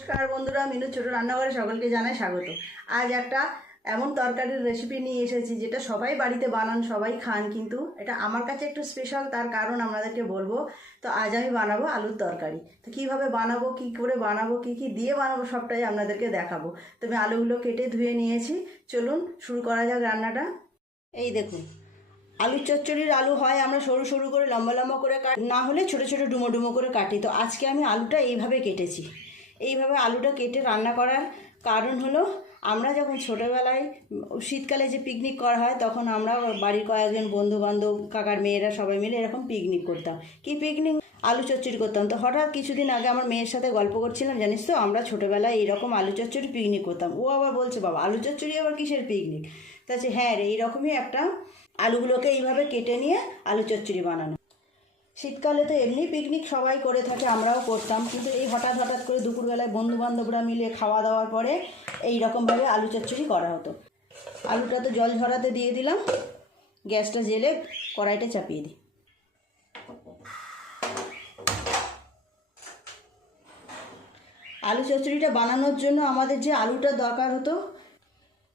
নমস্কার বন্ধুরা, মিনু ছোট রান্নাঘরে সকলকে জানাই স্বাগত। আজ একটা এমন তরকারির রেসিপি নিয়ে এসেছি যেটা সবাই বাড়িতে বানান, সবাই খান, কিন্তু এটা আমার কাছে একটু স্পেশাল তার কারণ আপনাদেরকে বলব। তো আজ আমি বানাবো আলুর তরকারি। তো কীভাবে বানাবো, কী করে বানাবো, কী কী দিয়ে বানাবো, সবটাই আপনাদেরকে দেখাবো। তো আমি আলুগুলো কেটে ধুয়ে নিয়েছি। চলুন শুরু করা যাক রান্নাটা। এই দেখুন, আলুর চচ্চড়ির আলু হয়, আমরা সরু সরু করে, লম্বা লম্বা করে কাট না হলে ছোটো ছোটো ডুমো ডুমো করে কাটি। তো আজকে আমি আলুটা এইভাবে কেটেছি। এইভাবে আলুটা কেটে রান্না করার কারণ হলো, আমরা যখন ছোটোবেলায়, শীতকালে যে পিকনিক করা হয়, তখন আমরা বাড়ির কয়েকজন বন্ধু বান্ধব কাকার মেয়েরা সবাই মিলে এরকম পিকনিক করতাম। কি পিকনিক আলু চচ্চড়ি করতাম। তো হঠাৎ কিছুদিন আগে আমার মেয়ের সাথে গল্প করছিলাম, জানিস তো? আমরা ছোটোবেলায় এইরকম আলু চচ্চড়ি পিকনিক করতাম। ও আবার বলছে, বাবা, আলু চচ্চড়ি আবার কিসের পিকনিক তা হ্যাঁ রে, এইরকমই একটা আলুগুলোকে এইভাবে কেটে নিয়ে আলু চচ্চড়ি বানানো। শীতকালে তো এমনি পিকনিক সবাই করে থাকে, আমরাও করতাম। কিন্তু এই হঠাৎ হঠাৎ করে দুপুরবেলায় বন্ধু বান্ধবরা মিলে খাওয়া দাওয়ার পরে এই রকমভাবে আলু চচ্চড়ি করা হতো। আলুটা তো জল ঝরাতে দিয়ে দিলাম, গ্যাসটা জেলে কড়াইটা চাপিয়ে দিই। আলু চচ্চড়িটা বানানোর জন্য আমাদের যে আলুটা দরকার হতো,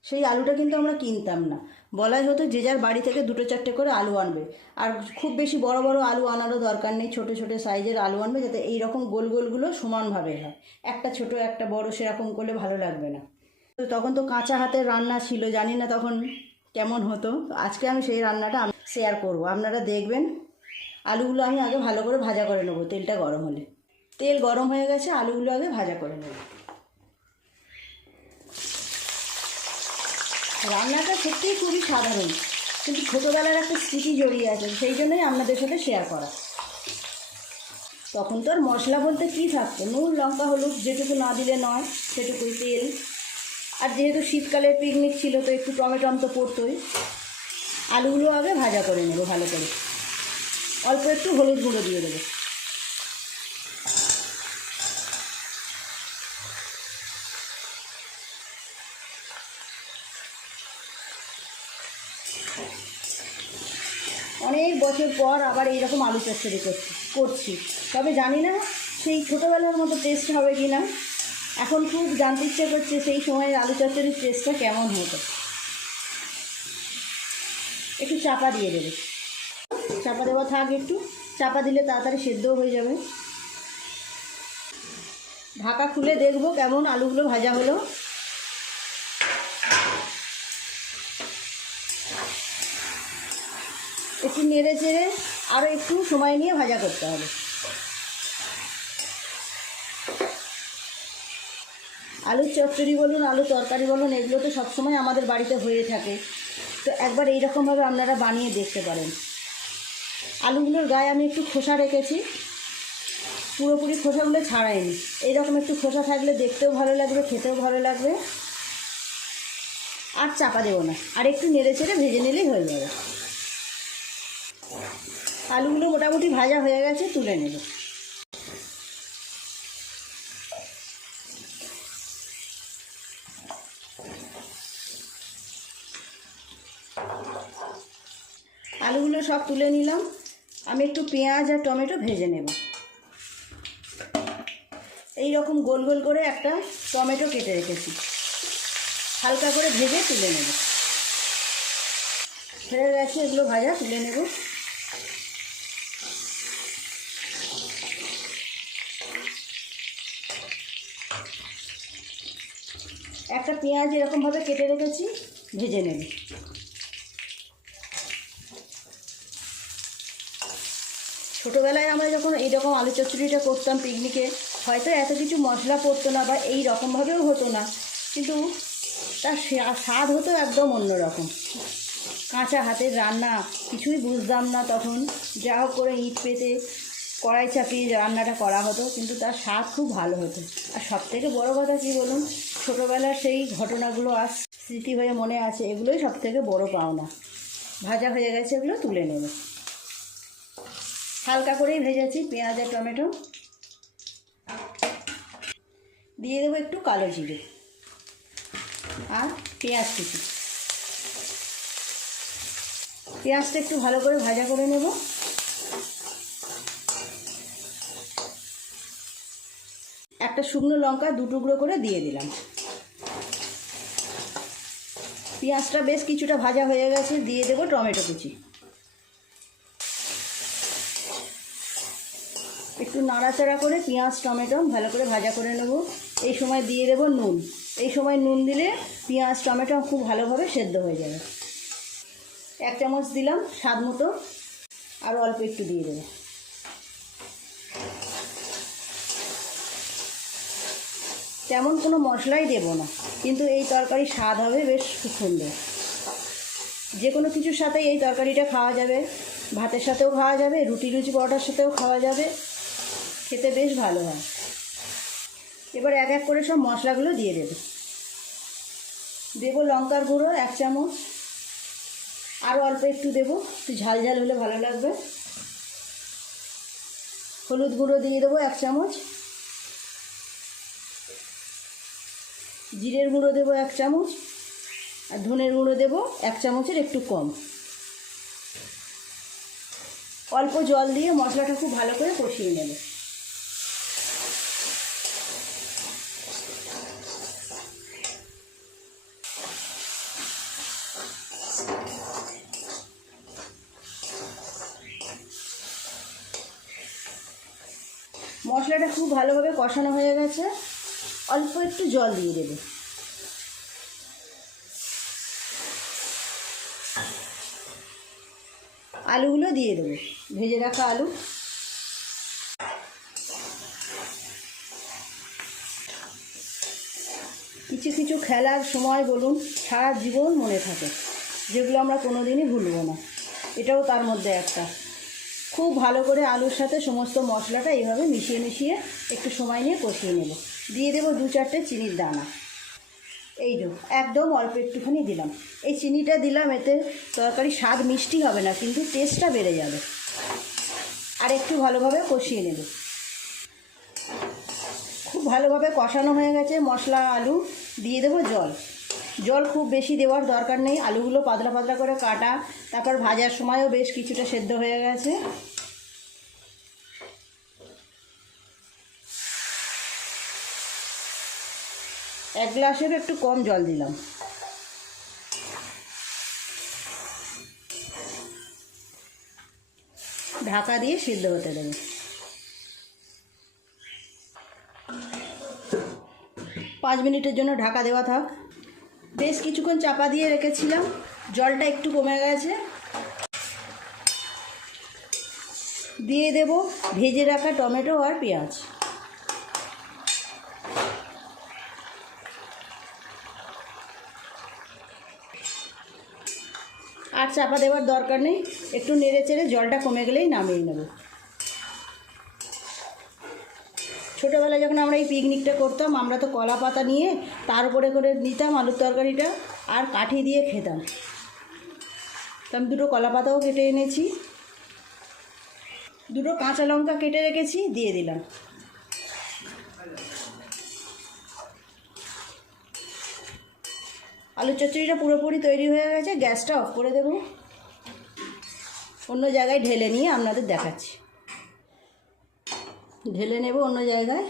সেই আলুটা কিন্তু আমরা কিনতাম না। বলাই হতো যে যার বাড়ি থেকে দুটো চারটে করে আলু আনবে। আর খুব বেশি বড় বড় আলু আনারও দরকার নেই, ছোট ছোট সাইজের আলু আনবে যাতে এই রকম গোল গোলগুলো সমানভাবে হয়। একটা ছোট, একটা বড় সেরকম করলে ভালো লাগবে না। তো তখন তো কাঁচা হাতের রান্না ছিল, জানি না তখন কেমন হতো। তো আজকে আমি সেই রান্নাটা শেয়ার করব। আপনারা দেখবেন, আলুগুলো আমি আগে ভালো করে ভাজা করে নেব, তেলটা গরম হলে। তেল গরম হয়ে গেছে, আলুগুলো আগে ভাজা করে নেব। রান্নাটা সত্যিই খুবই সাধারণ, কিন্তু ছোটোবেলার একটা স্মৃতি জড়িয়ে আছে, সেই জন্যই আপনাদের সাথে শেয়ার করা। তখন তো আর মশলা বলতে কী থাকতো? নুন, লঙ্কা, হলুদ, যেটুকু না দিলে নয়, সেটুকুই তেল। আর যেহেতু শীতকালের পিকনিক ছিল, তো একটু টমেটম তো পড়তোই। আলুগুলো আগে ভাজা করে নেব ভালো করে। অল্প একটু হলুদ গুঁড়ো দিয়ে দেবো অনেক বছর পর আবার এইরকম আলু চচ্চড়ি করছি করছি। তবে জানি না সেই ছোটোবেলার মতো টেস্ট হবে কি না। এখন খুব জানতে ইচ্ছে করছে সেই সময়ের আলু চচ্চড়ির টেস্টটা কেমন হতো। একটু চাপা দিয়ে দেবে। চাপা দেওয়া থাক একটু, চাপা দিলে তাড়াতাড়ি সেদ্ধও হয়ে যাবে। ঢাকা খুলে দেখব কেমন আলুগুলো ভাজা হলো। একটু নেড়ে চেড়ে আরও একটু সময় নিয়ে ভাজা করতে হবে। আলুর চচ্চড়ি বলুন আলু তরকারি বলুন, এগুলো তো সবসময় আমাদের বাড়িতে হয়ে থাকে। তো একবার এইরকমভাবে আপনারা বানিয়ে দেখতে পারেন। আলুগুলোর গায়ে আমি একটু খোসা রেখেছি। পুরোপুরি খোসাগুলো ছাড়াইনি। এইরকম একটু খোসা থাকলে দেখতেও ভালো লাগবে, খেতেও ভালো লাগবে। আর চাপা দেবো না। আর একটু নেড়ে চেড়ে ভেজে নিলেই হয়ে যাবে। আলুগুলো মোটামুটি ভাজা হয়ে গেছে, তুলে নেব। আলুগুলো সব তুলে নিলাম। আমি একটু পেঁয়াজ আর টমেটো ভেজে নেব। এই রকম গোল গোল করে একটা টমেটো কেটে রেখেছি। হালকা করে ভেজে তুলে নেব। হয়ে গেছে, এগুলো ভাজা তুলে নেব। একটা পেঁয়াজ এরকমভাবে কেটে রেখেছি, ভেজে নেব। ছোটোবেলায় আমরা যখন এইরকম আলু চচ্চড়িটা করতাম পিকনিকে, হয়তো এত কিছু মশলা পড়তো না বা এই রকমভাবেও হতো না, কিন্তু তার স্বা- স্বাদ হতো একদম অন্যরকম। কাঁচা হাতের রান্না, কিছুই বুঝতাম না তখন। যা হোক করে ইট পেতে, কড়াই চাপিয়ে রান্নাটা করা হতো, কিন্তু তার স্বাদ খুব ভালো হতো। আর সব থেকে বড়ো কথা কী বলুন? ছোটোবেলার সেই ঘটনাগুলো আজ স্মৃতি হয়ে মনে আছে, এগুলোই সব থেকে বড়ো পাওনা। ভাজা হয়ে গেছে এগুলো, তুলে নেবে। হালকা করেই ভেজেছি, পেঁয়াজ আর টমেটো। দিয়ে দেবো একটু কালো জিরে আর পেঁয়াজ কুচি। পেঁয়াজটা একটু ভালো করে ভাজা করে নেব। একটা শুকনো লঙ্কা দু টুকরো করে দিয়ে দিলাম। পেঁয়াজটা বেশ কিছুটা ভাজা হয়ে গেছে, দিয়ে দেবো টমেটো কুচি। একটু নাড়াচাড়া করে পেঁয়াজ, টমেটো ভালো করে ভাজা করে নেব। এই সময় দিয়ে দেব নুন। এই সময় নুন দিলে পেঁয়াজ, টমেটো খুব ভালোভাবে সেদ্ধ হয়ে যাবে। এক চামচ দিলাম স্বাদ মতো, আর অল্প একটু দিয়ে দেবো। তেমন কোনো মশলাই দেবো না। কিন্তু এই তরকারি স্বাদ হবে বেশ সুন্দর। যে কোনো কিছুর সাথে এই তরকারিটা খাওয়া যাবে। ভাতের সাথেও খাওয়া যাবে, রুটি রুচি পরোটার সাথেও খাওয়া যাবে। খেতে বেশ ভালো হয়। এবার এক এক করে সব মশলাগুলো দিয়ে দেবো। দেবো লঙ্কার গুঁড়ো এক চামচ। আরও অল্প একটু দেবো, একটু ঝাল ঝাল হলে ভালো লাগবে। হলুদ গুঁড়ো দিয়ে দেবো এক চামচ। জিরের গুঁড়ো দেবো এক চামচ আর ধনের গুঁড়ো দেবো এক চামচের একটু কম। অল্প জল দিয়ে মশলাটা খুব ভালো করে কষিয়ে নেব। মশলাটা খুব ভালোভাবে কষানো হয়ে গেছে। অল্প একটু জল দিয়ে দেবে। আলুগুলো দিয়ে দেবো। ভেজে রাখা আলু। কিছু কিছু খেলার সময় বলুন, সারা জীবন মনে থাকে, যেগুলো আমরা কোনোদিনই ভুলবো না। এটাও তার মধ্যে একটা। খুব ভালো করে আলুর সাথে সমস্ত মশলাটা এইভাবে মিশিয়ে মিশিয়ে একটু সময় নিয়ে কষিয়ে নেব। দিয়ে দেবো দু চারটে চিনির দানা। এই যে, একদম অল্প একটুখানি দিলাম। এই চিনিটা দিলাম, এতে তরকারি স্বাদ মিষ্টি হবে না, কিন্তু টেস্টটা বেড়ে যাবে। আর একটু ভালোভাবে কষিয়ে নেব। খুব ভালোভাবে কষানো হয়ে গেছে মশলা, আলু, দিয়ে দেবো জল। জল খুব বেশি দেওয়ার দরকার নেই। আলুগুলো পাতলা পাতলা করে কাটা, তারপর ভাজার সময়ও বেশ কিছুটা সেদ্ধ হয়ে গেছে। এক গ্লাসের একটু কম জল দিলাম। ঢাকা দিয়ে সিদ্ধ হতে দেবে। পাঁচ মিনিটের জন্য ঢাকা দেওয়া থাক। বেশ কিছুক্ষণ চাপা দিয়ে রেখেছিলাম। জলটা একটু কমে গেছে। দিয়ে দেব ভেজে রাখা টমেটো আর পেঁয়াজ। আর চাপা দেওয়ার দরকার নেই। একটু নেড়ে চেড়ে জলটা কমে গেলেই নামিয়ে নেব। ছোটোবেলায় যখন আমরা এই পিকনিকটা করতাম, আমরা তো কলা পাতা নিয়ে তার উপরে করে নিতাম আলুর তরকারিটা আর কাঠি দিয়ে খেতাম। তো আমি দুটো কলা পাতাও কেটে এনেছি। দুটো কাঁচা লঙ্কা কেটে রেখেছি, দিয়ে দিলাম। আলুর চচ্চড়িটা পুরোপুরি তৈরি হয়ে গেছে, গ্যাসটা অফ করে দেবো। অন্য জায়গায় ঢেলে নিয়ে আপনাদের দেখাচ্ছি। ঢেলে নেব অন্য জায়গায়।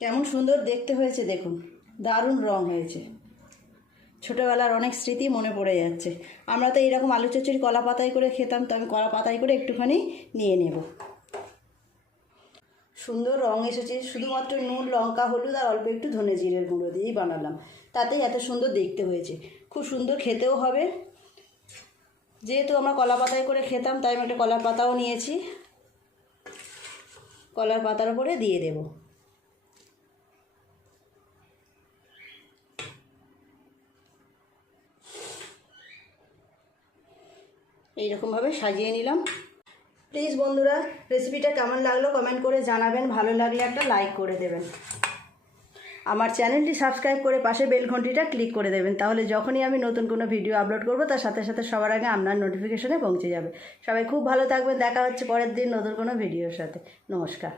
কেমন সুন্দর দেখতে হয়েছে, দেখুন। দারুণ রং হয়েছে। ছোটোবেলার অনেক স্মৃতি মনে পড়ে যাচ্ছে। আমরা তো এইরকম আলু চচ্চড়ি কলা পাতায় করে খেতাম, তো আমি কলা পাতায় করে একটুখানি নিয়ে নেব। সুন্দর রং এসেছে, শুধুমাত্র নুন, লঙ্কা, হলুদ আর অল্প একটু ধনে জিরের গুঁড়ো দিয়েই বানালাম। তাতেই এত সুন্দর দেখতে হয়েছে। খুব সুন্দর খেতেও হবে। যেহেতু আমরা কলা পাতায় করে খেতাম, তাই আমি একটা কলার পাতাও নিয়েছি। কলার পাতার উপরে দিয়ে দেব। এইরকমভাবে সাজিয়ে নিলাম। প্লিজ বন্ধুরা রেসিপিটা কেমন লাগল কমেন্ট করে জানাবেন। ভালো লাগলে একটা লাইক করে দেবেন। আমার চ্যানেলটি সাবস্ক্রাইব করে পাশে বেল ঘন্টিটা ক্লিক করে দেবেন। তাহলে যখনই আমি নতুন কোনো ভিডিও আপলোড করব, তার সাথে সাথে সবার আগে আপনার নোটিফিকেশনে পৌঁছে যাবে। সবাই খুব ভালো থাকবেন। দেখা হচ্ছে পরের দিন নতুন কোনো ভিডিওর সাথে। নমস্কার।